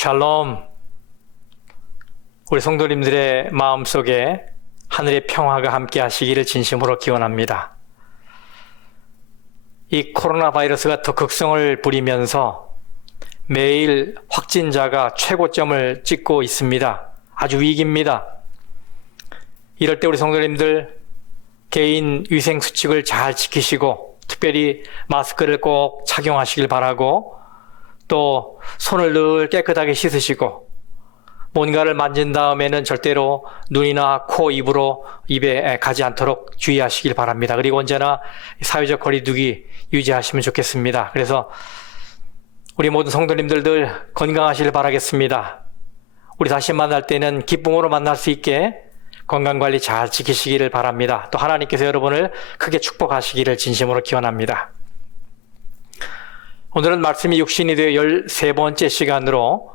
샬롬. 우리 성도님들의 마음속에 하늘의 평화가 함께 하시기를 진심으로 기원합니다. 이 코로나 바이러스가 더 극성을 부리면서 매일 확진자가 최고점을 찍고 있습니다. 아주 위기입니다. 이럴 때 우리 성도님들 개인 위생 수칙을 잘 지키시고 특별히 마스크를 꼭 착용하시길 바라고, 또 손을 늘 깨끗하게 씻으시고 뭔가를 만진 다음에는 절대로 눈이나 코, 입으로 입에 가지 않도록 주의하시길 바랍니다. 그리고 언제나 사회적 거리두기 유지하시면 좋겠습니다. 그래서 우리 모든 성도님들 늘 건강하시길 바라겠습니다. 우리 다시 만날 때는 기쁨으로 만날 수 있게 건강관리 잘 지키시기를 바랍니다. 또 하나님께서 여러분을 크게 축복하시기를 진심으로 기원합니다. 오늘은 말씀이 육신이 되어 13번째 시간으로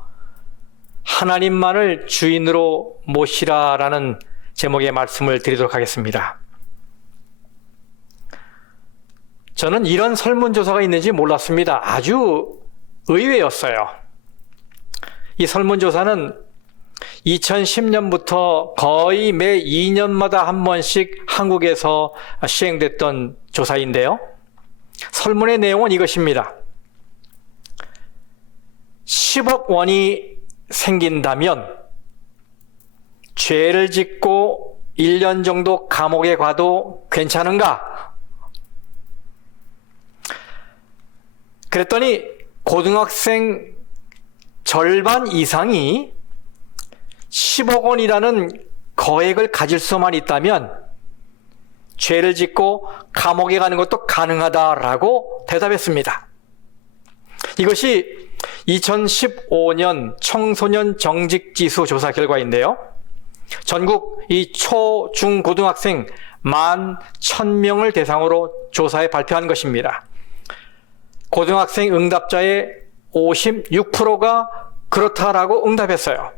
하나님만을 주인으로 모시라라는 제목의 말씀을 드리도록 하겠습니다. 저는 이런 설문조사가 있는지 몰랐습니다. 아주 의외였어요. 이 설문조사는 2010년부터 거의 매 2년마다 한 번씩 한국에서 시행됐던 조사인데요. 설문의 내용은 이것입니다. 10억 원이 생긴다면 죄를 짓고 1년 정도 감옥에 가도 괜찮은가? 그랬더니 고등학생 절반 이상이 10억 원이라는 거액을 가질 수만 있다면 죄를 짓고 감옥에 가는 것도 가능하다라고 대답했습니다. 이것이 2015년 청소년 정직지수 조사 결과인데요. 전국 이 초, 중, 고등학생 11,000명을 대상으로 조사해 발표한 것입니다. 고등학생 응답자의 56%가 그렇다라고 응답했어요.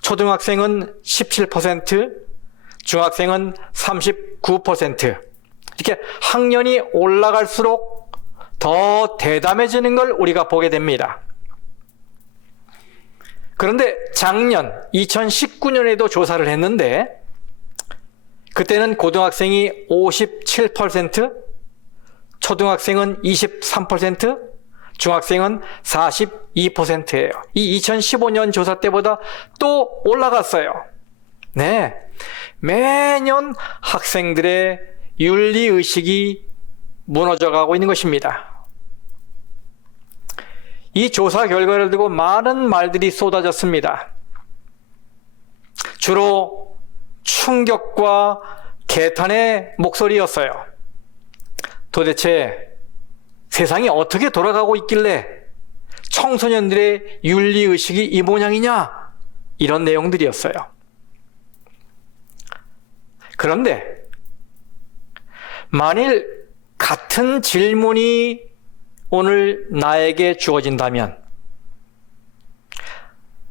초등학생은 17%, 중학생은 39%. 이렇게 학년이 올라갈수록 더 대담해지는 걸 우리가 보게 됩니다. 그런데 작년 2019년에도 조사를 했는데 그때는 고등학생이 57%, 초등학생은 23%, 중학생은 42%예요. 이 2015년 조사 때보다 또 올라갔어요. 네, 매년 학생들의 윤리의식이 무너져가고 있는 것입니다. 이 조사 결과를 두고 많은 말들이 쏟아졌습니다. 주로 충격과 개탄의 목소리였어요. 도대체 세상이 어떻게 돌아가고 있길래 청소년들의 윤리의식이 이 모양이냐? 이런 내용들이었어요. 그런데 만일 같은 질문이 오늘 나에게 주어진다면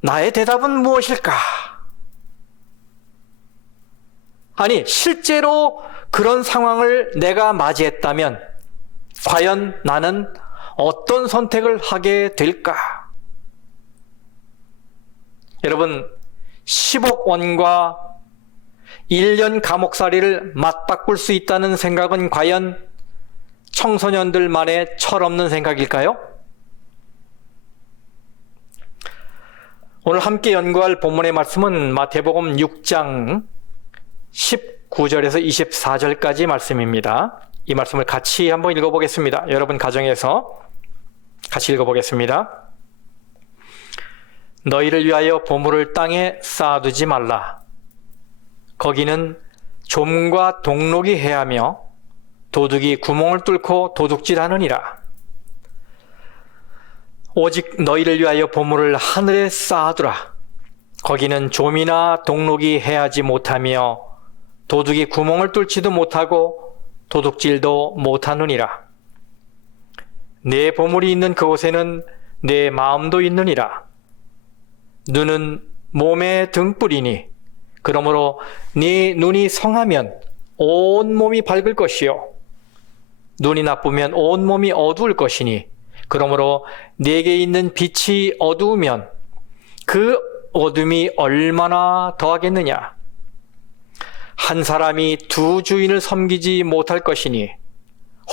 나의 대답은 무엇일까? 아니, 실제로 그런 상황을 내가 맞이했다면 과연 나는 어떤 선택을 하게 될까? 여러분, 10억 원과 1년 감옥살이를 맞바꿀 수 있다는 생각은 과연 청소년들만의 철없는 생각일까요? 오늘 함께 연구할 본문의 말씀은 마태복음 6장 19절에서 24절까지 말씀입니다. 이 말씀을 같이 한번 읽어보겠습니다. 여러분 가정에서 같이 읽어보겠습니다. 너희를 위하여 보물을 땅에 쌓아두지 말라. 거기는 좀과 동록이 해하며 도둑이 구멍을 뚫고 도둑질하느니라. 오직 너희를 위하여 보물을 하늘에 쌓아두라. 거기는 좀이나 동록이 해하지 못하며 도둑이 구멍을 뚫지도 못하고 도둑질도 못하느니라. 내 보물이 있는 그곳에는 내 마음도 있느니라. 눈은 몸의 등불이니 그러므로 네 눈이 성하면 온 몸이 밝을 것이요 눈이 나쁘면 온 몸이 어두울 것이니 그러므로 네게 있는 빛이 어두우면 그 어둠이 얼마나 더하겠느냐. 한 사람이 두 주인을 섬기지 못할 것이니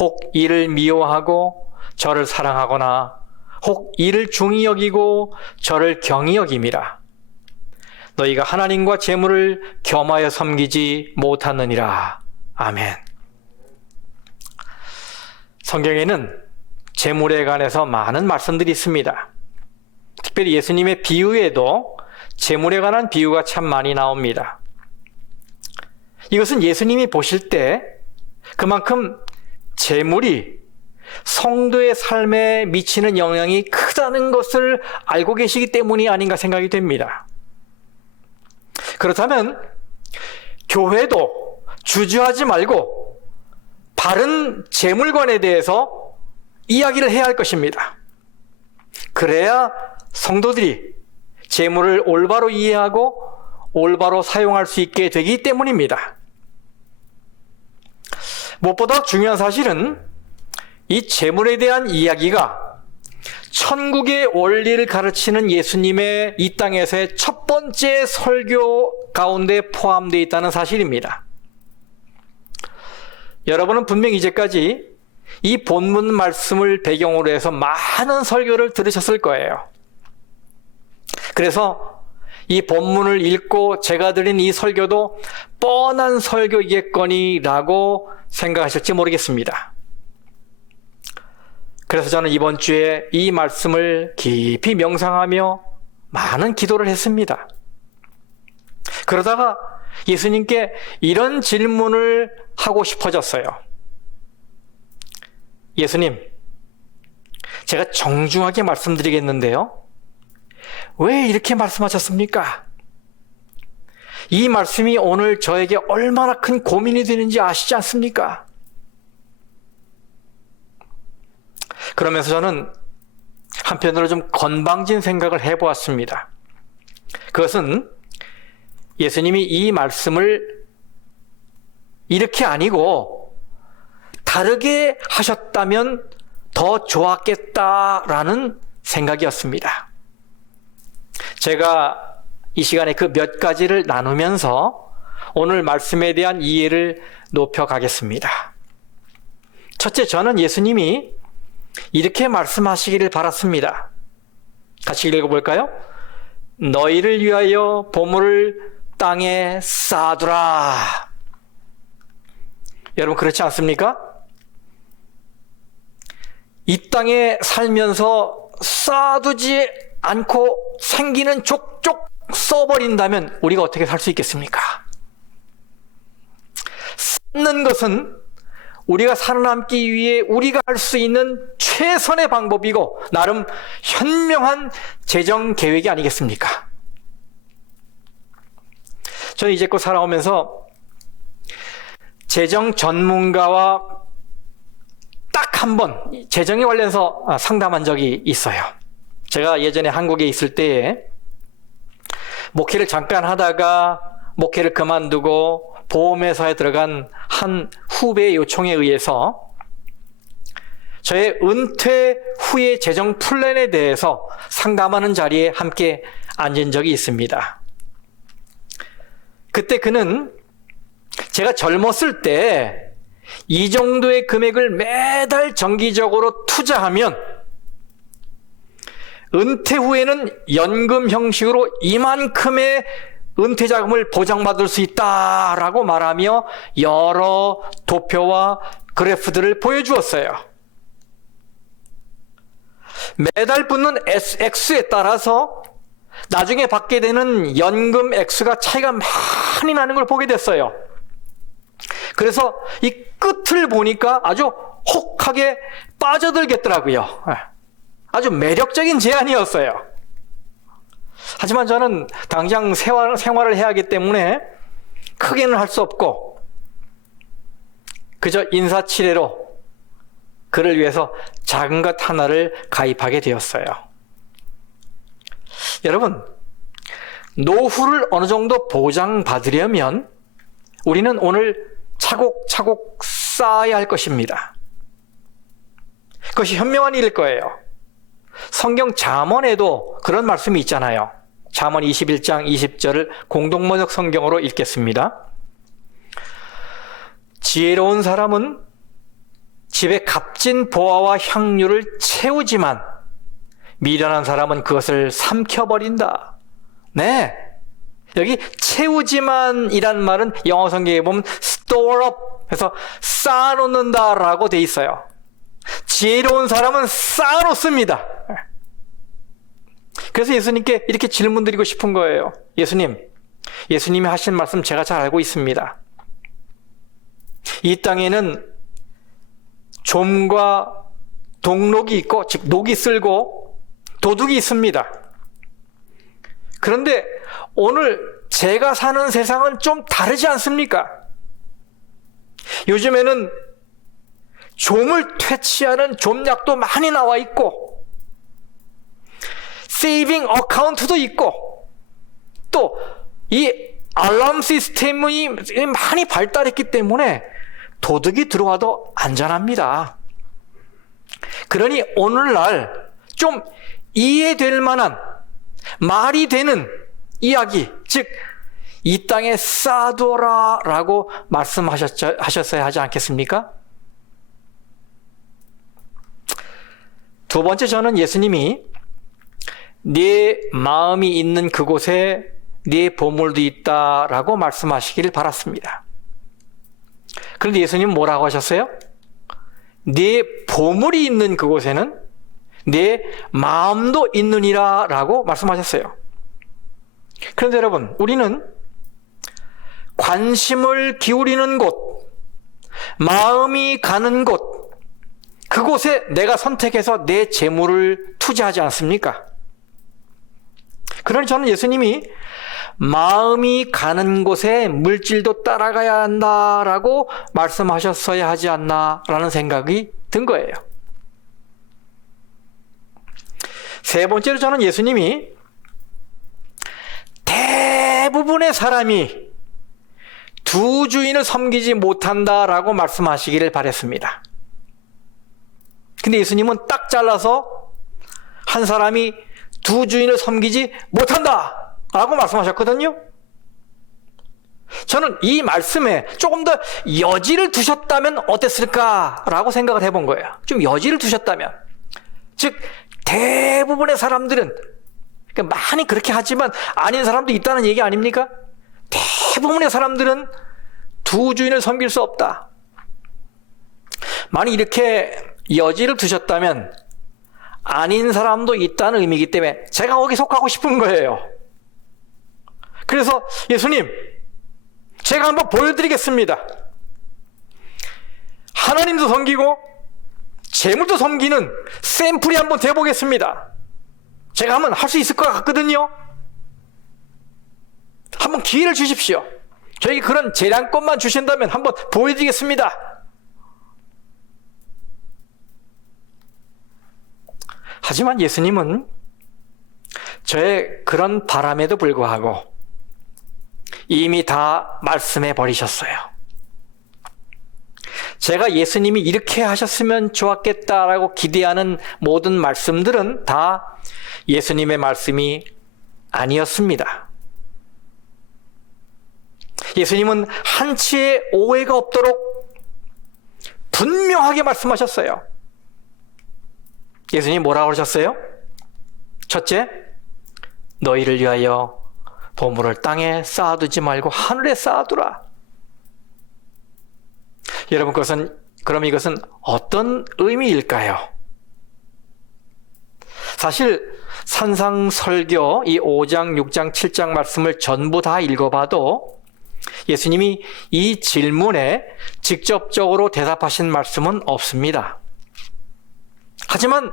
혹 이를 미워하고 저를 사랑하거나 혹 이를 중히 여기고 저를 경히 여김이라. 너희가 하나님과 재물을 겸하여 섬기지 못하느니라. 아멘. 성경에는 재물에 관해서 많은 말씀들이 있습니다. 특별히 예수님의 비유에도 재물에 관한 비유가 참 많이 나옵니다. 이것은 예수님이 보실 때 그만큼 재물이 성도의 삶에 미치는 영향이 크다는 것을 알고 계시기 때문이 아닌가 생각이 됩니다. 그렇다면 교회도 주저하지 말고 바른 재물관에 대해서 이야기를 해야 할 것입니다. 그래야 성도들이 재물을 올바로 이해하고 올바로 사용할 수 있게 되기 때문입니다. 무엇보다 중요한 사실은 이 재물에 대한 이야기가 천국의 원리를 가르치는 예수님의 이 땅에서의 첫 번째 설교 가운데 포함되어 있다는 사실입니다. 여러분은 분명 이제까지 이 본문 말씀을 배경으로 해서 많은 설교를 들으셨을 거예요. 그래서 이 본문을 읽고 제가 드린 이 설교도 뻔한 설교이겠거니라고 생각하실지 모르겠습니다. 그래서 저는 이번 주에 이 말씀을 깊이 명상하며 많은 기도를 했습니다. 그러다가 예수님께 이런 질문을 하고 싶어졌어요. 예수님, 제가 정중하게 말씀드리겠는데요. 왜 이렇게 말씀하셨습니까? 이 말씀이 오늘 저에게 얼마나 큰 고민이 되는지 아시지 않습니까? 그러면서 저는 한편으로 좀 건방진 생각을 해보았습니다. 그것은 예수님이 이 말씀을 이렇게 아니고 다르게 하셨다면 더 좋았겠다라는 생각이었습니다. 제가 이 시간에 그 몇 가지를 나누면서 오늘 말씀에 대한 이해를 높여가겠습니다. 첫째, 저는 예수님이 이렇게 말씀하시기를 바랐습니다. 같이 읽어볼까요? 너희를 위하여 보물을 땅에 쌓아두라. 여러분 그렇지 않습니까? 이 땅에 살면서 쌓아두지 않고 생기는 족족 써버린다면 우리가 어떻게 살 수 있겠습니까? 쌓는 것은 우리가 살아남기 위해 우리가 할 수 있는 최선의 방법이고 나름 현명한 재정 계획이 아니겠습니까? 저는 이제껏 살아오면서 재정 전문가와 딱 한 번 재정에 관련해서 상담한 적이 있어요. 제가 예전에 한국에 있을 때에 목회를 잠깐 하다가 목회를 그만두고 보험회사에 들어간 한 후배의 요청에 의해서 저의 은퇴 후의 재정 플랜에 대해서 상담하는 자리에 함께 앉은 적이 있습니다. 그때 그는 제가 젊었을 때 이 정도의 금액을 매달 정기적으로 투자하면 은퇴 후에는 연금 형식으로 이만큼의 은퇴 자금을 보장받을 수 있다라고 말하며 여러 도표와 그래프들을 보여주었어요. 매달 붙는 액수에 따라서 나중에 받게 되는 연금 액수가 차이가 많이 나는 걸 보게 됐어요. 그래서 이 끝을 보니까 아주 혹하게 빠져들겠더라고요. 아주 매력적인 제안이었어요. 하지만 저는 당장 생활을 해야 하기 때문에 크게는 할 수 없고 그저 인사치레로 그를 위해서 작은 것 하나를 가입하게 되었어요. 여러분, 노후를 어느 정도 보장받으려면 우리는 오늘 차곡차곡 쌓아야 할 것입니다. 그것이 현명한 일일 거예요. 성경 잠언에도 그런 말씀이 있잖아요. 잠언 21장 20절을 공동번역 성경으로 읽겠습니다. 지혜로운 사람은 집에 값진 보화와 향유를 채우지만 미련한 사람은 그것을 삼켜버린다. 네, 여기 채우지만이란 말은 영어 성경에 보면 store up 해서 쌓아놓는다 라고 돼 있어요. 지혜로운 사람은 쌓아놓습니다. 그래서 예수님께 이렇게 질문 드리고 싶은 거예요. 예수님이 하신 말씀 제가 잘 알고 있습니다. 이 땅에는 좀과 동록이 있고, 즉 녹이 쓸고 도둑이 있습니다. 그런데 오늘 제가 사는 세상은 좀 다르지 않습니까? 요즘에는 좀을 퇴치하는 좀약도 많이 나와 있고, 세이빙 어카운트도 있고, 또 이 알람 시스템이 많이 발달했기 때문에 도둑이 들어와도 안전합니다. 그러니 오늘날 좀 이해될 만한, 말이 되는 이야기, 즉 이 땅에 쌓아둬라 라고 말씀하셨어야 하지 않겠습니까? 두 번째, 저는 예수님이 네 마음이 있는 그곳에 네 보물도 있다라고 말씀하시길 바랐습니다. 그런데 예수님은 뭐라고 하셨어요? 네 보물이 있는 그곳에는 내 마음도 있느니라 라고 말씀하셨어요. 그런데 여러분, 우리는 관심을 기울이는 곳, 마음이 가는 곳, 그곳에 내가 선택해서 내 재물을 투자하지 않습니까? 그러니 저는 예수님이 마음이 가는 곳에 물질도 따라가야 한다라고 말씀하셨어야 하지 않나라는 생각이 든 거예요. 세 번째로, 저는 예수님이 대부분의 사람이 두 주인을 섬기지 못한다라고 말씀하시기를 바랬습니다. 근데 예수님은 딱 잘라서 한 사람이 두 주인을 섬기지 못한다 라고 말씀하셨거든요. 저는 이 말씀에 조금 더 여지를 두셨다면 어땠을까라고 생각을 해본 거예요. 좀 여지를 두셨다면, 즉 대부분의 사람들은, 그러니까 많이 그렇게 하지만 아닌 사람도 있다는 얘기 아닙니까? 대부분의 사람들은 두 주인을 섬길 수 없다. 만약 이렇게 여지를 두셨다면 아닌 사람도 있다는 의미이기 때문에 제가 거기 속하고 싶은 거예요. 그래서 예수님, 제가 한번 보여드리겠습니다. 하나님도 섬기고 재물도 섬기는 샘플이 한번 돼보겠습니다. 제가 한번 할 수 있을 것 같거든요. 한번 기회를 주십시오. 저에게 그런 재량권만 주신다면 한번 보여드리겠습니다. 하지만 예수님은 저의 그런 바람에도 불구하고 이미 다 말씀해 버리셨어요. 제가 예수님이 이렇게 하셨으면 좋았겠다라고 기대하는 모든 말씀들은 다 예수님의 말씀이 아니었습니다. 예수님은 한치의 오해가 없도록 분명하게 말씀하셨어요. 예수님이 뭐라고 하셨어요? 첫째, 너희를 위하여 보물을 땅에 쌓아두지 말고 하늘에 쌓아두라. 여러분, 그럼 이것은 어떤 의미일까요? 사실 산상설교 이 5장, 6장, 7장 말씀을 전부 다 읽어봐도 예수님이 이 질문에 직접적으로 대답하신 말씀은 없습니다. 하지만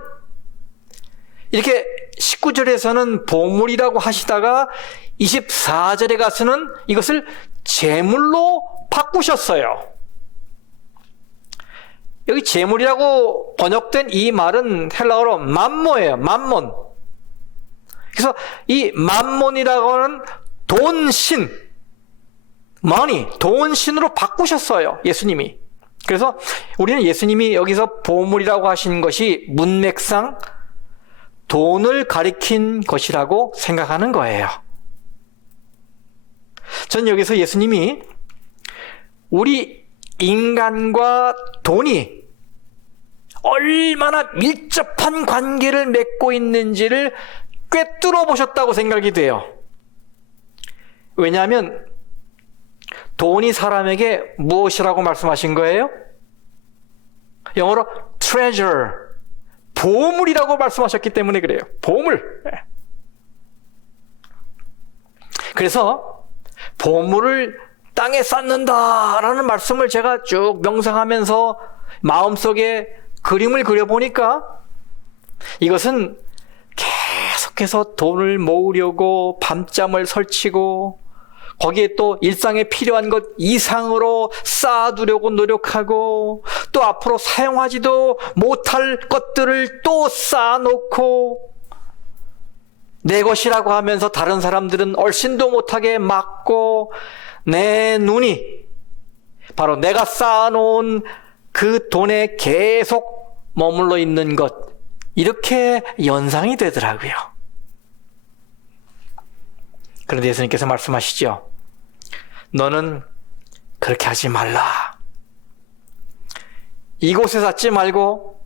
이렇게 19절에서는 보물이라고 하시다가 24절에 가서는 이것을 재물로 바꾸셨어요. 여기 재물이라고 번역된 이 말은 헬라어로 맘모예요. 맘몬. 그래서 이 맘몬이라고 하는 돈신, money, 돈신으로 바꾸셨어요, 예수님이. 그래서 우리는 예수님이 여기서 보물이라고 하신 것이 문맥상 돈을 가리킨 것이라고 생각하는 거예요. 전 여기서 예수님이 우리 인간과 돈이 얼마나 밀접한 관계를 맺고 있는지를 꿰뚫어 보셨다고 생각이 돼요. 왜냐하면 돈이 사람에게 무엇이라고 말씀하신 거예요? 영어로 treasure, 보물이라고 말씀하셨기 때문에 그래요. 보물. 그래서 보물을 땅에 쌓는다라는 말씀을 제가 쭉 명상하면서 마음속에 그림을 그려보니까 이것은 계속해서 돈을 모으려고 밤잠을 설치고 거기에 또 일상에 필요한 것 이상으로 쌓아두려고 노력하고 또 앞으로 사용하지도 못할 것들을 또 쌓아놓고 내 것이라고 하면서 다른 사람들은 얼씬도 못하게 막고 내 눈이 바로 내가 쌓아놓은 그 돈에 계속 머물러 있는 것, 이렇게 연상이 되더라고요. 그런데 예수님께서 말씀하시죠. 너는 그렇게 하지 말라. 이곳에 쌓지 말고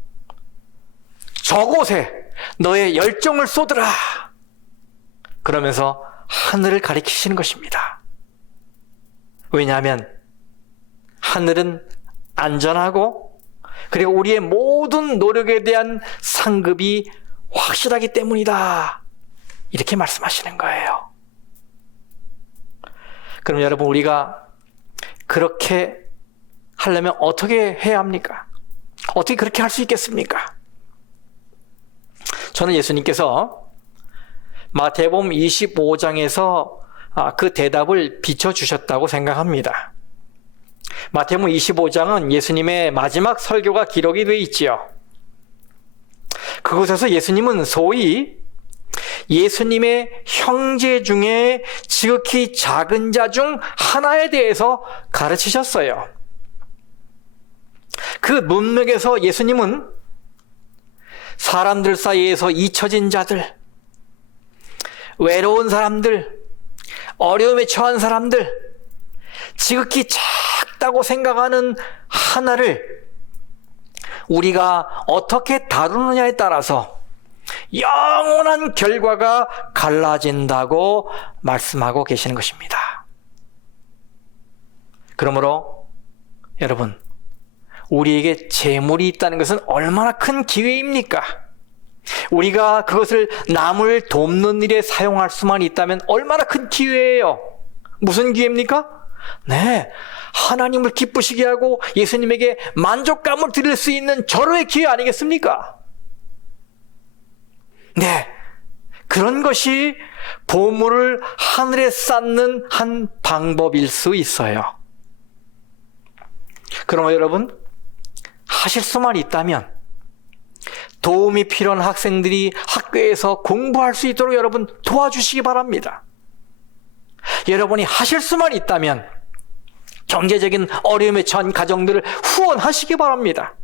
저곳에 너의 열정을 쏟으라. 그러면서 하늘을 가리키시는 것입니다. 왜냐하면 하늘은 안전하고 그리고 우리의 모든 노력에 대한 상급이 확실하기 때문이다. 이렇게 말씀하시는 거예요. 그럼 여러분, 우리가 그렇게 하려면 어떻게 해야 합니까? 어떻게 그렇게 할 수 있겠습니까? 저는 예수님께서 마태복음 25장에서 그 대답을 비춰주셨다고 생각합니다. 마태복음 25장은 예수님의 마지막 설교가 기록이 되어 있지요. 그곳에서 예수님은 소위 예수님의 형제 중에 지극히 작은 자 중 하나에 대해서 가르치셨어요. 그 문맥에서 예수님은 사람들 사이에서 잊혀진 자들, 외로운 사람들, 어려움에 처한 사람들, 지극히 작다고 생각하는 하나를 우리가 어떻게 다루느냐에 따라서 영원한 결과가 갈라진다고 말씀하고 계시는 것입니다. 그러므로 여러분, 우리에게 재물이 있다는 것은 얼마나 큰 기회입니까? 우리가 그것을 남을 돕는 일에 사용할 수만 있다면 얼마나 큰 기회예요. 무슨 기회입니까? 네, 하나님을 기쁘시게 하고 예수님에게 만족감을 드릴 수 있는 절호의 기회 아니겠습니까? 네, 그런 것이 보물을 하늘에 쌓는 한 방법일 수 있어요. 그러면 여러분, 하실 수만 있다면 도움이 필요한 학생들이 학교에서 공부할 수 있도록 여러분 도와주시기 바랍니다. 여러분이 하실 수만 있다면 경제적인 어려움에 처한 가정들을 후원하시기 바랍니다.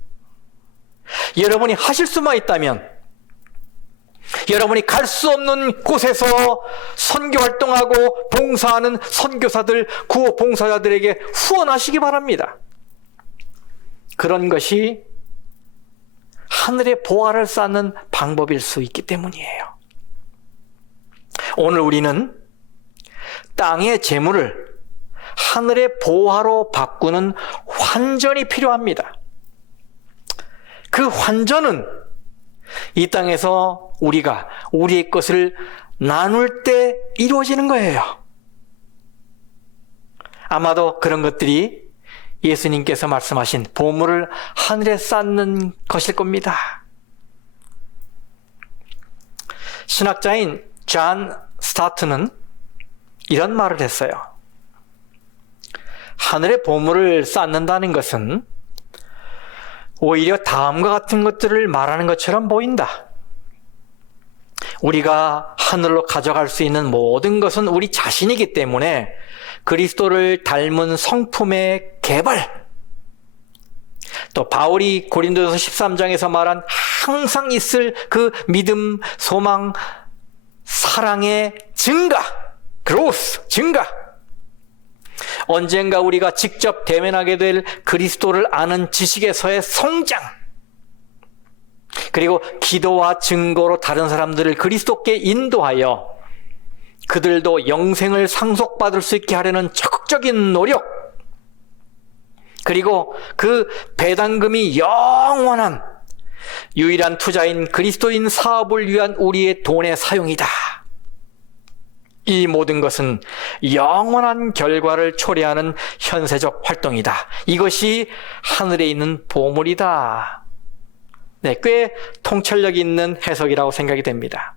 여러분이 하실 수만 있다면 여러분이 갈 수 없는 곳에서 선교 활동하고 봉사하는 선교사들, 구호 봉사자들에게 후원하시기 바랍니다. 그런 것이 하늘의 보화를 쌓는 방법일 수 있기 때문이에요. 오늘 우리는 땅의 재물을 하늘의 보화로 바꾸는 환전이 필요합니다. 그 환전은 이 땅에서 우리가 우리의 것을 나눌 때 이루어지는 거예요. 아마도 그런 것들이 예수님께서 말씀하신 보물을 하늘에 쌓는 것일 겁니다. 신학자인 존 스타트는 이런 말을 했어요. 하늘의 보물을 쌓는다는 것은 오히려 다음과 같은 것들을 말하는 것처럼 보인다. 우리가 하늘로 가져갈 수 있는 모든 것은 우리 자신이기 때문에 그리스도를 닮은 성품의 개발, 또 바울이 고린도서 13장에서 말한 항상 있을 그 믿음, 소망, 사랑의 증가, growth, 증가. 언젠가 우리가 직접 대면하게 될 그리스도를 아는 지식에서의 성장, 그리고 기도와 증거로 다른 사람들을 그리스도께 인도하여 그들도 영생을 상속받을 수 있게 하려는 적극적인 노력, 그리고 그 배당금이 영원한 유일한 투자인 그리스도인 사업을 위한 우리의 돈의 사용이다. 이 모든 것은 영원한 결과를 초래하는 현세적 활동이다. 이것이 하늘에 있는 보물이다. 네, 꽤 통찰력 있는 해석이라고 생각이 됩니다.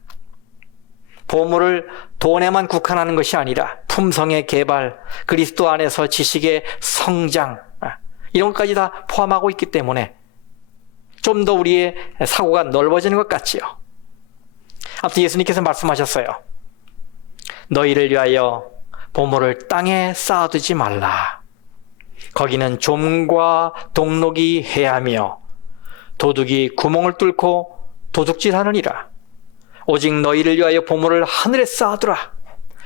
보물을 돈에만 국한하는 것이 아니라 품성의 개발, 그리스도 안에서 지식의 성장, 이런 것까지 다 포함하고 있기 때문에 좀 더 우리의 사고가 넓어지는 것 같지요. 아무튼 예수님께서 말씀하셨어요. 너희를 위하여 보물을 땅에 쌓아두지 말라. 거기는 좀과 동록이 해하며 도둑이 구멍을 뚫고 도둑질하느니라. 오직 너희를 위하여 보물을 하늘에 쌓아두라.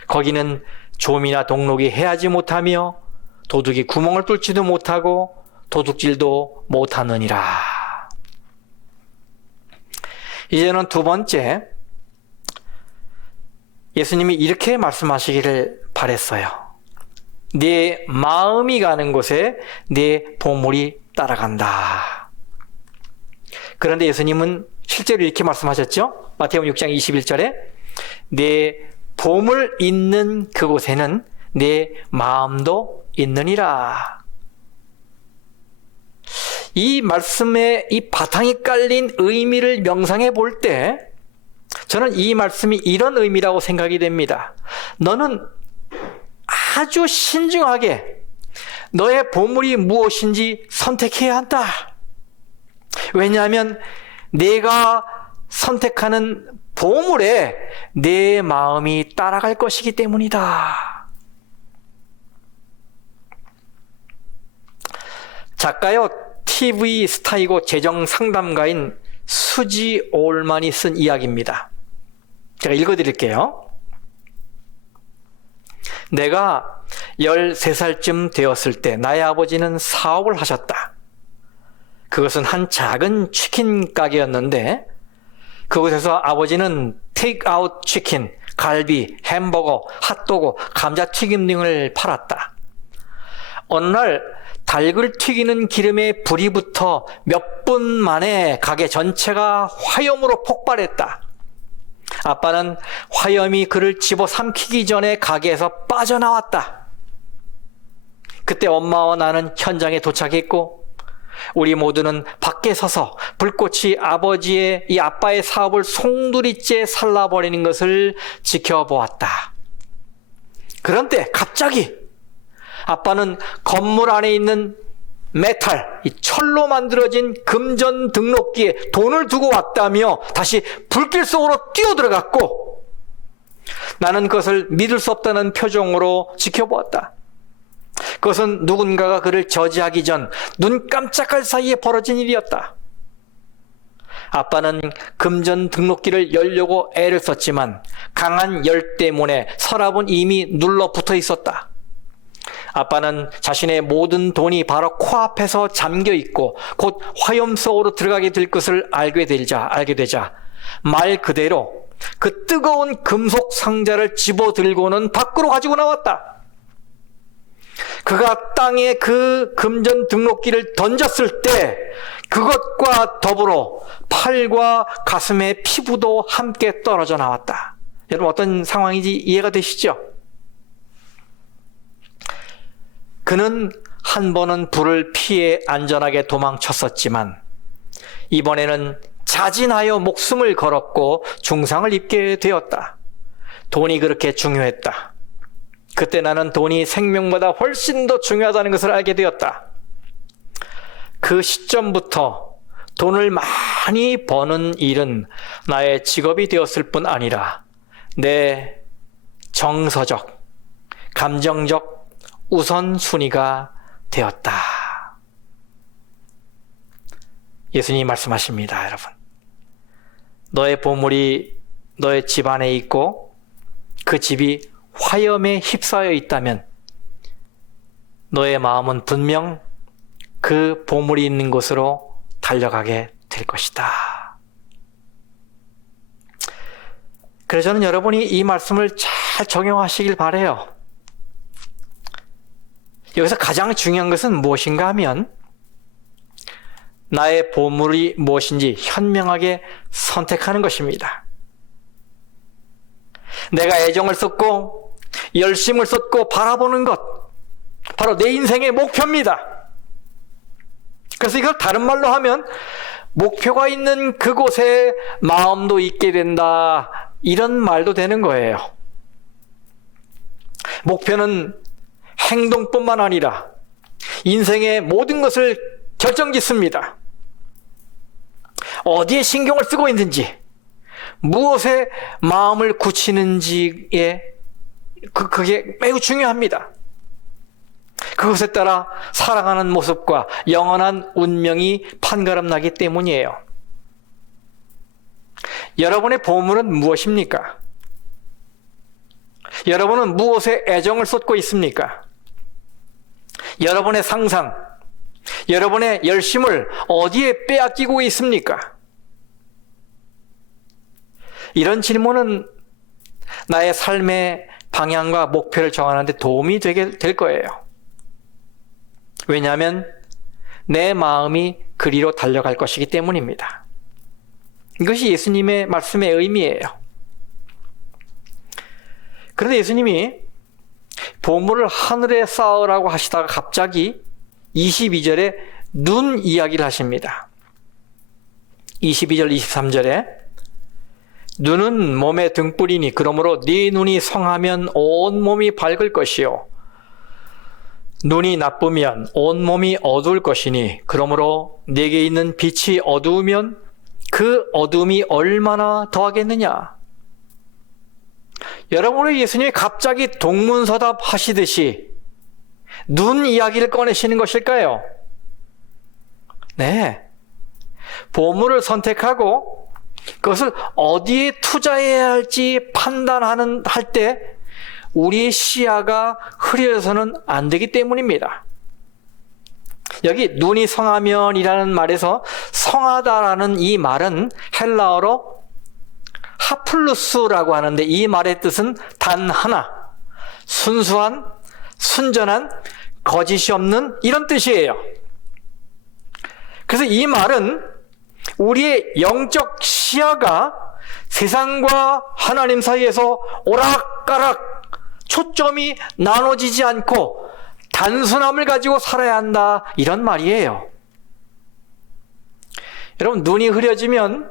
거기는 좀이나 동록이 해하지 못하며 도둑이 구멍을 뚫지도 못하고 도둑질도 못하느니라. 이제는 두 번째, 예수님이 이렇게 말씀하시기를 바랬어요. 네 마음이 가는 곳에 네 보물이 따라간다. 그런데 예수님은 실제로 이렇게 말씀하셨죠? 마태복음 6장 21절에 내 보물 있는 그곳에는 내 마음도 있느니라. 이 말씀에 이 바탕이 깔린 의미를 명상해 볼 때 저는 이 말씀이 이런 의미라고 생각이 됩니다. 너는 아주 신중하게 너의 보물이 무엇인지 선택해야 한다. 왜냐하면 내가 선택하는 보물에 내 마음이 따라갈 것이기 때문이다. 작가요, TV 스타이고 재정 상담가인 수지 올만이 쓴 이야기입니다. 제가 읽어드릴게요. 내가 13살쯤 되었을 때 나의 아버지는 사업을 하셨다. 그것은 한 작은 치킨 가게였는데 그곳에서 아버지는 테이크아웃 치킨, 갈비, 햄버거, 핫도그, 감자튀김 등을 팔았다. 어느 날 닭을 튀기는 기름에 불이 붙어 몇 분 만에 가게 전체가 화염으로 폭발했다. 아빠는 화염이 그를 집어삼키기 전에 가게에서 빠져나왔다. 그때 엄마와 나는 현장에 도착했고 우리 모두는 밖에 서서 불꽃이 아빠의 사업을 송두리째 살라버리는 것을 지켜보았다. 그런데 갑자기 아빠는 건물 안에 있는 메탈, 이 철로 만들어진 금전 등록기에 돈을 두고 왔다며 다시 불길 속으로 뛰어들어갔고 나는 그것을 믿을 수 없다는 표정으로 지켜보았다. 그것은 누군가가 그를 저지하기 전 눈 깜짝할 사이에 벌어진 일이었다. 아빠는 금전 등록기를 열려고 애를 썼지만 강한 열 때문에 서랍은 이미 눌러 붙어 있었다. 아빠는 자신의 모든 돈이 바로 코앞에서 잠겨 있고 곧 화염 속으로 들어가게 될 것을 알게 되자 말 그대로 그 뜨거운 금속 상자를 집어 들고는 밖으로 가지고 나왔다. 그가 땅에 그 금전 등록기를 던졌을 때 그것과 더불어 팔과 가슴의 피부도 함께 떨어져 나왔다. 여러분 어떤 상황인지 이해가 되시죠? 그는 한 번은 불을 피해 안전하게 도망쳤었지만 이번에는 자진하여 목숨을 걸었고 중상을 입게 되었다. 돈이 그렇게 중요했다. 그때 나는 돈이 생명보다 훨씬 더 중요하다는 것을 알게 되었다. 그 시점부터 돈을 많이 버는 일은 나의 직업이 되었을 뿐 아니라 내 정서적, 감정적 우선순위가 되었다. 예수님이 말씀하십니다, 여러분. 너의 보물이 너의 집 안에 있고 그 집이 화염에 휩싸여 있다면 너의 마음은 분명 그 보물이 있는 곳으로 달려가게 될 것이다. 그래서 저는 여러분이 이 말씀을 잘 적용하시길 바라요. 여기서 가장 중요한 것은 무엇인가 하면 나의 보물이 무엇인지 현명하게 선택하는 것입니다. 내가 애정을 쏟고 열심을 쏟고 바라보는 것, 바로 내 인생의 목표입니다. 그래서 이걸 다른 말로 하면 목표가 있는 그곳에 마음도 있게 된다, 이런 말도 되는 거예요. 목표는 행동뿐만 아니라 인생의 모든 것을 결정짓습니다. 어디에 신경을 쓰고 있는지, 무엇에 마음을 굳히는지에 그게 매우 중요합니다. 그것에 따라 살아가는 모습과 영원한 운명이 판가름 나기 때문이에요. 여러분의 보물은 무엇입니까? 여러분은 무엇에 애정을 쏟고 있습니까? 여러분의 상상, 여러분의 열심을 어디에 빼앗기고 있습니까? 이런 질문은 나의 삶의 방향과 목표를 정하는 데 도움이 되게 될 거예요. 왜냐하면 내 마음이 그리로 달려갈 것이기 때문입니다. 이것이 예수님의 말씀의 의미예요. 그런데 예수님이 보물을 하늘에 쌓으라고 하시다가 갑자기 22절에 눈 이야기를 하십니다. 22절 23절에 눈은 몸의 등불이니 그러므로 네 눈이 성하면 온 몸이 밝을 것이요 눈이 나쁘면 온 몸이 어두울 것이니 그러므로 네게 있는 빛이 어두우면 그 어둠이 얼마나 더하겠느냐. 여러분의 예수님이 갑자기 동문서답 하시듯이 눈 이야기를 꺼내시는 것일까요? 네. 보물을 선택하고 그것을 어디에 투자해야 할지 할 때 우리의 시야가 흐려져서는 안 되기 때문입니다. 여기 눈이 성하면이라는 말에서 성하다라는 이 말은 헬라어로 하플루스라고 하는데 이 말의 뜻은 단 하나, 순수한, 순전한, 거짓이 없는 이런 뜻이에요. 그래서 이 말은 우리의 영적 시야가 세상과 하나님 사이에서 오락가락 초점이 나눠지지 않고 단순함을 가지고 살아야 한다, 이런 말이에요. 여러분, 눈이 흐려지면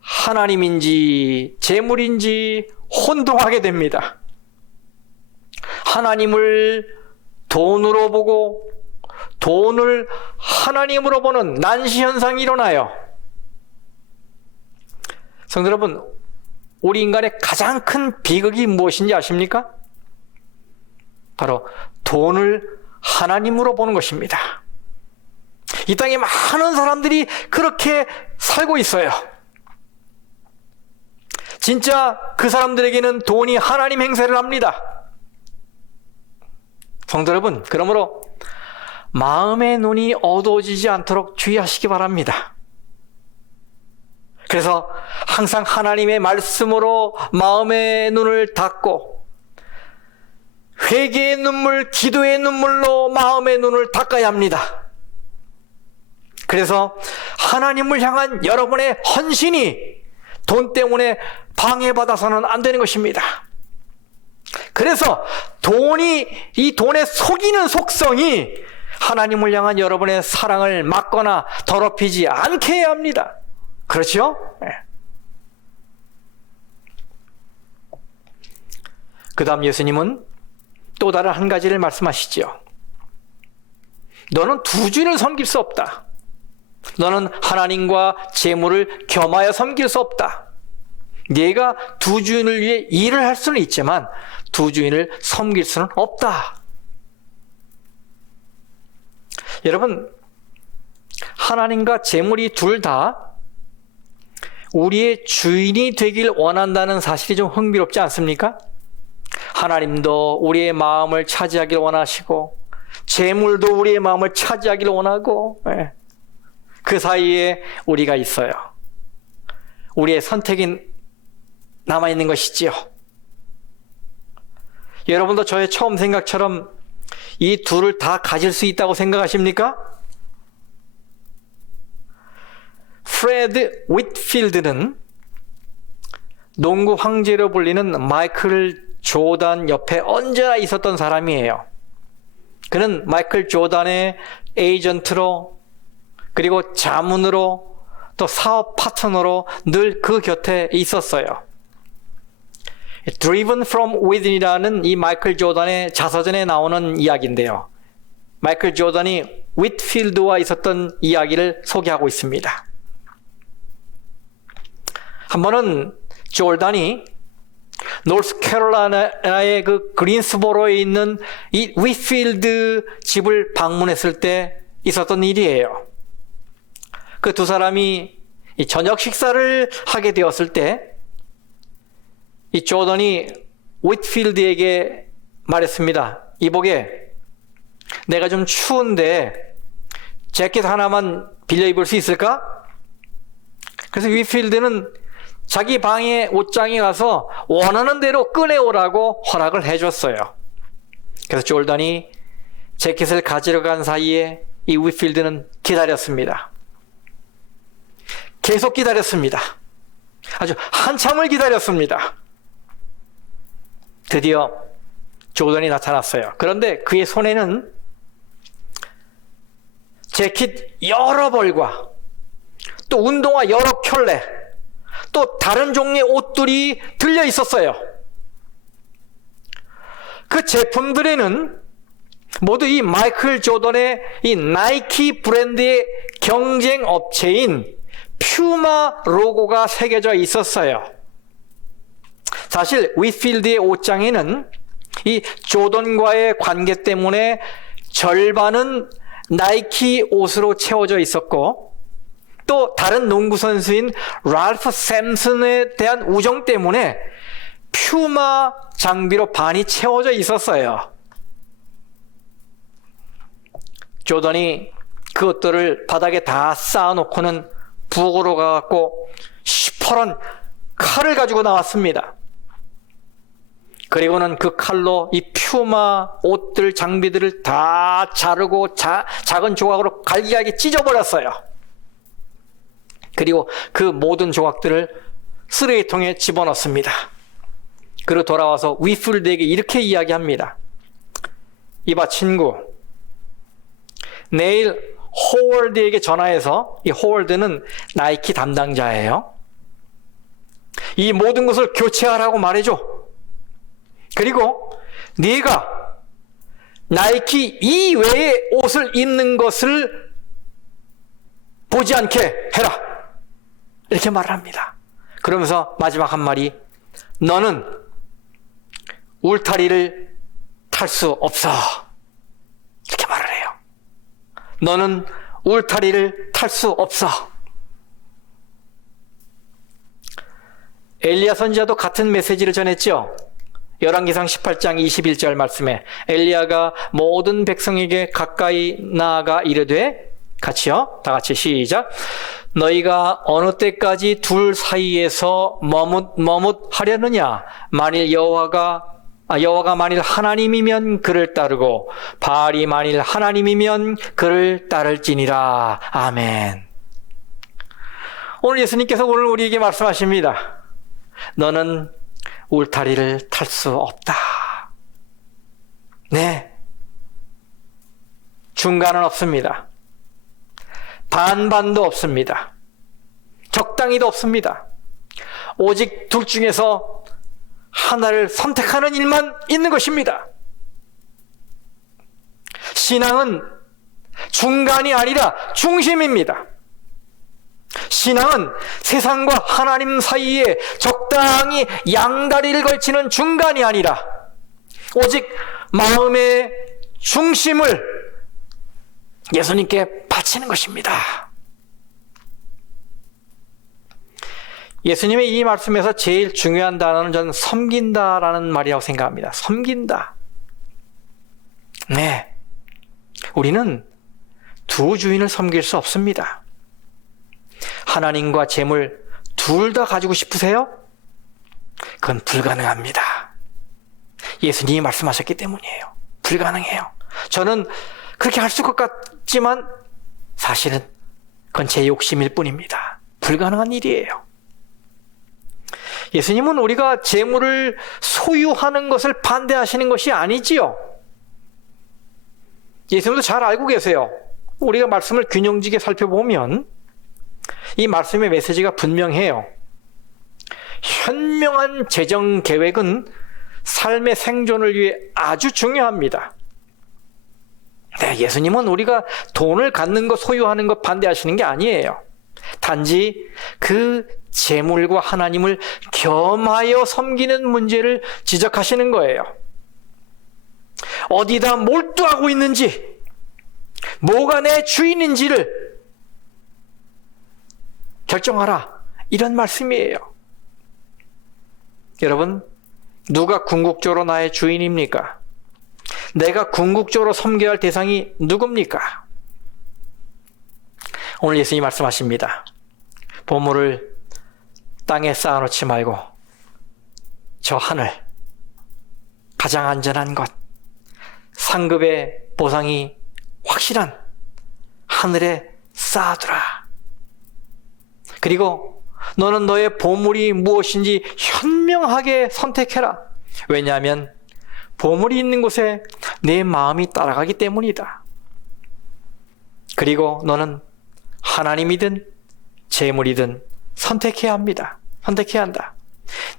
하나님인지 재물인지 혼동하게 됩니다. 하나님을 돈으로 보고 돈을 하나님으로 보는 난시 현상이 일어나요. 성도 여러분, 우리 인간의 가장 큰 비극이 무엇인지 아십니까? 바로 돈을 하나님으로 보는 것입니다. 이 땅에 많은 사람들이 그렇게 살고 있어요. 진짜 그 사람들에게는 돈이 하나님 행세를 합니다. 성도 여러분, 그러므로 마음의 눈이 어두워지지 않도록 주의하시기 바랍니다. 그래서 항상 하나님의 말씀으로 마음의 눈을 닫고 회개의 눈물, 기도의 눈물로 마음의 눈을 닦아야 합니다. 그래서 하나님을 향한 여러분의 헌신이 돈 때문에 방해받아서는 안 되는 것입니다. 그래서 이 돈의 속이는 속성이 하나님을 향한 여러분의 사랑을 막거나 더럽히지 않게 해야 합니다. 그렇죠? 네. 그 다음 예수님은 또 다른 한 가지를 말씀하시죠. 너는 두 주인을 섬길 수 없다. 너는 하나님과 재물을 겸하여 섬길 수 없다. 네가 두 주인을 위해 일을 할 수는 있지만 두 주인을 섬길 수는 없다. 여러분, 하나님과 재물이 둘 다 우리의 주인이 되길 원한다는 사실이 좀 흥미롭지 않습니까? 하나님도 우리의 마음을 차지하길 원하시고 재물도 우리의 마음을 차지하길 원하고 그 사이에 우리가 있어요. 우리의 선택이 남아있는 것이지요. 여러분도 저의 처음 생각처럼 이 둘을 다 가질 수 있다고 생각하십니까? 프레드 윗필드는 농구 황제로 불리는 마이클 조단 옆에 언제나 있었던 사람이에요. 그는 마이클 조단의 에이전트로 그리고 자문으로 또 사업 파트너로 늘 그 곁에 있었어요. Driven from Within이라는 이 마이클 조단의 자서전에 나오는 이야기인데요. 마이클 조단이 윗필드와 있었던 이야기를 소개하고 있습니다. 한 번은 조단이 노스캐롤라이나의 그 그린스보로에 있는 이 윗필드 집을 방문했을 때 있었던 일이에요. 그 두 사람이 이 저녁 식사를 하게 되었을 때 이 조던이 윗필드에게 말했습니다. 이보게, 내가 좀 추운데 재킷 하나만 빌려 입을 수 있을까? 그래서 윗필드는 자기 방에 옷장에 가서 원하는 대로 꺼내오라고 허락을 해줬어요. 그래서 조던이 재킷을 가지러 간 사이에 이 윗필드는 기다렸습니다. 계속 기다렸습니다. 아주 한참을 기다렸습니다. 드디어 조던이 나타났어요. 그런데 그의 손에는 재킷 여러 벌과 또 운동화 여러 켤레 또 다른 종류의 옷들이 들려 있었어요. 그 제품들에는 모두 이 마이클 조던의 이 나이키 브랜드의 경쟁 업체인 퓨마 로고가 새겨져 있었어요. 사실 윗필드의 옷장에는 이 조던과의 관계 때문에 절반은 나이키 옷으로 채워져 있었고 또 다른 농구 선수인 랄프 샘슨에 대한 우정 때문에 퓨마 장비로 반이 채워져 있었어요. 조던이 그것들을 바닥에 다 쌓아놓고는 부엌으로 가갖고 시퍼런 칼을 가지고 나왔습니다. 그리고는 그 칼로 이 퓨마 옷들 장비들을 다 자르고 작은 조각으로 갈기갈기 찢어버렸어요. 그리고 그 모든 조각들을 쓰레기통에 집어넣습니다. 그리고 돌아와서 윗필드에게 이렇게 이야기합니다. 이봐 친구, 내일 호월드에게 전화해서, 이 호월드는 나이키 담당자예요. 이 모든 것을 교체하라고 말해줘. 그리고 네가 나이키 이외의 옷을 입는 것을 보지 않게 해라. 이렇게 말을 합니다. 그러면서 마지막 한 말이, 너는 울타리를 탈 수 없어. 이렇게 말을 해요. 너는 울타리를 탈 수 없어. 엘리야 선지자도 같은 메시지를 전했죠. 열왕기상 18장 21절 말씀에 엘리야가 모든 백성에게 가까이 나아가 이르되, 같이요, 다 같이 시작. 너희가 어느 때까지 둘 사이에서 머뭇하려느냐? 만일 여호와가 만일 하나님이면 그를 따르고 바알이 만일 하나님이면 그를 따를지니라. 아멘. 오늘 예수님께서 오늘 우리에게 말씀하십니다. 너는 울타리를 탈 수 없다. 네. 중간은 없습니다. 반반도 없습니다. 적당히도 없습니다. 오직 둘 중에서 하나를 선택하는 일만 있는 것입니다. 신앙은 중간이 아니라 중심입니다. 신앙은 세상과 하나님 사이에 적당히 양다리를 걸치는 중간이 아니라 오직 마음의 중심을 예수님께 바치는 것입니다. 예수님의 이 말씀에서 제일 중요한 단어는 저는 섬긴다라는 말이라고 생각합니다. 섬긴다. 네. 우리는 두 주인을 섬길 수 없습니다. 하나님과 재물 둘 다 가지고 싶으세요? 그건 불가능합니다. 예수님이 말씀하셨기 때문이에요. 불가능해요. 저는 그렇게 할 수 있을 것 같지만 사실은 그건 제 욕심일 뿐입니다. 불가능한 일이에요. 예수님은 우리가 재물을 소유하는 것을 반대하시는 것이 아니지요. 예수님도 잘 알고 계세요. 우리가 말씀을 균형지게 살펴보면 이 말씀의 메시지가 분명해요. 현명한 재정 계획은 삶의 생존을 위해 아주 중요합니다. 네, 예수님은 우리가 돈을 갖는 것, 소유하는 것 반대하시는 게 아니에요. 단지 그 재물과 하나님을 겸하여 섬기는 문제를 지적하시는 거예요. 어디다 몰두하고 있는지, 뭐가 내 주인인지를 결정하라. 이런 말씀이에요. 여러분, 누가 궁극적으로 나의 주인입니까? 내가 궁극적으로 섬겨야 할 대상이 누굽니까? 오늘 예수님이 말씀하십니다. 보물을 땅에 쌓아놓지 말고 저 하늘, 가장 안전한 것, 상급의 보상이 확실한 하늘에 쌓아두라. 그리고 너는 너의 보물이 무엇인지 현명하게 선택해라. 왜냐하면 보물이 있는 곳에 내 마음이 따라가기 때문이다. 그리고 너는 하나님이든 재물이든 선택해야 합니다. 선택해야 한다.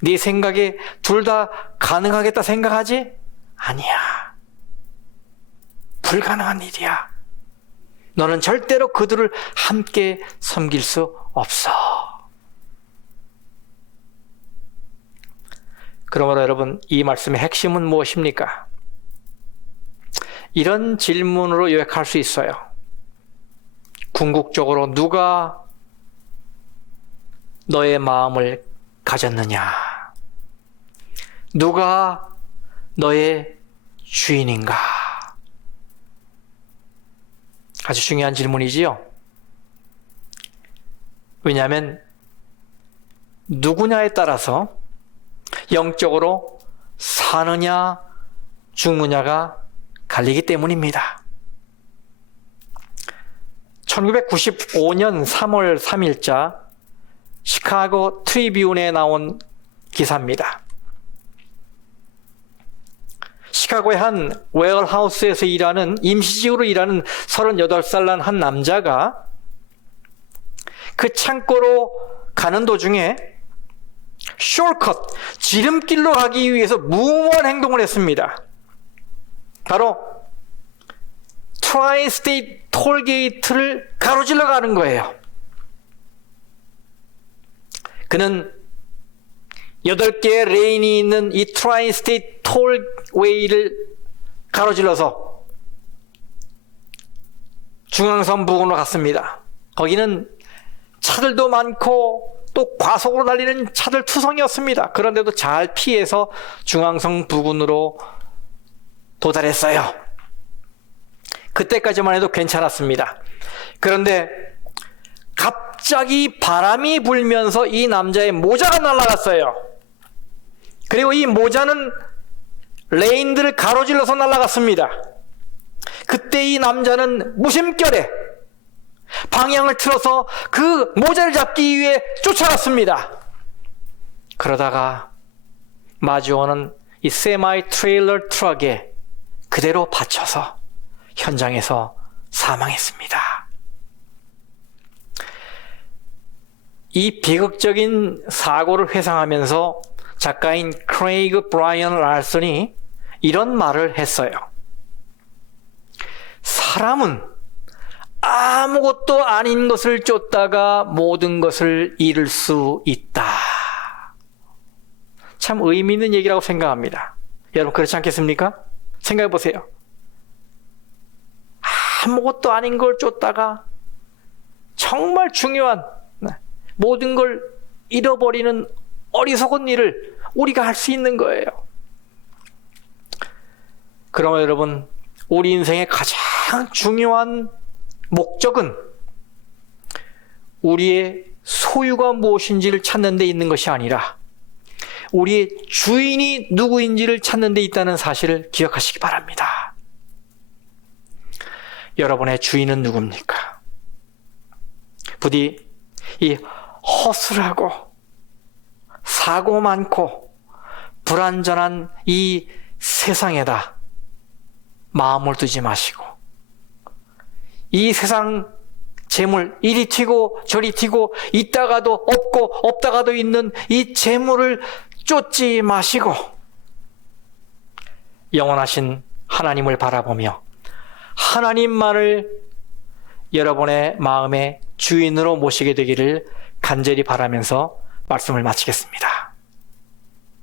네 생각에 둘 다 가능하겠다 생각하지? 아니야. 불가능한 일이야. 너는 절대로 그들을 함께 섬길 수 없어. 그러므로 여러분, 이 말씀의 핵심은 무엇입니까? 이런 질문으로 요약할 수 있어요. 궁극적으로 누가 너의 마음을 가졌느냐? 누가 너의 주인인가? 아주 중요한 질문이지요. 왜냐하면 누구냐에 따라서 영적으로 사느냐 죽느냐가 갈리기 때문입니다. 1995년 3월 3일자 시카고 트리뷴에 나온 기사입니다. 시카고의 한 웨어하우스에서 임시직으로 일하는 38살 난 한 남자가 그 창고로 가는 도중에 숏컷, 지름길로 가기 위해서 무모한 행동을 했습니다. 바로 트라이스테이트 톨게이트를 가로질러 가는 거예요. 그는 8개의 레인이 있는 이 트라이스테이트 톨웨이를 가로질러서 중앙선 부근으로 갔습니다. 거기는 차들도 많고 또 과속으로 달리는 차들 투성이었습니다. 그런데도 잘 피해서 중앙선 부근으로 도달했어요. 그때까지만 해도 괜찮았습니다. 그런데 갑자기 바람이 불면서 이 남자의 모자가 날아갔어요. 그리고 이 모자는 레인들을 가로질러서 날아갔습니다. 그때 이 남자는 무심결에 방향을 틀어서 그 모자를 잡기 위해 쫓아갔습니다. 그러다가 마주오는 이 세마이 트레일러 트럭에 그대로 받쳐서 현장에서 사망했습니다. 이 비극적인 사고를 회상하면서 작가인 크레이그 브라이언 랄슨이 이런 말을 했어요. 사람은 아무것도 아닌 것을 쫓다가 모든 것을 잃을 수 있다. 참 의미 있는 얘기라고 생각합니다. 여러분 그렇지 않겠습니까? 생각해 보세요. 아무것도 아닌 걸 쫓다가 정말 중요한 모든 걸 잃어버리는 어리석은 일을 우리가 할 수 있는 거예요. 그러면 여러분, 우리 인생의 가장 중요한 목적은 우리의 소유가 무엇인지를 찾는 데 있는 것이 아니라 우리의 주인이 누구인지를 찾는 데 있다는 사실을 기억하시기 바랍니다. 여러분의 주인은 누굽니까? 부디 이 허술하고 사고 많고 불완전한 이 세상에다 마음을 두지 마시고 이 세상 재물, 이리 튀고 저리 튀고 있다가도 없고 없다가도 있는 이 재물을 쫓지 마시고 영원하신 하나님을 바라보며 하나님만을 여러분의 마음의 주인으로 모시게 되기를 간절히 바라면서 말씀을 마치겠습니다.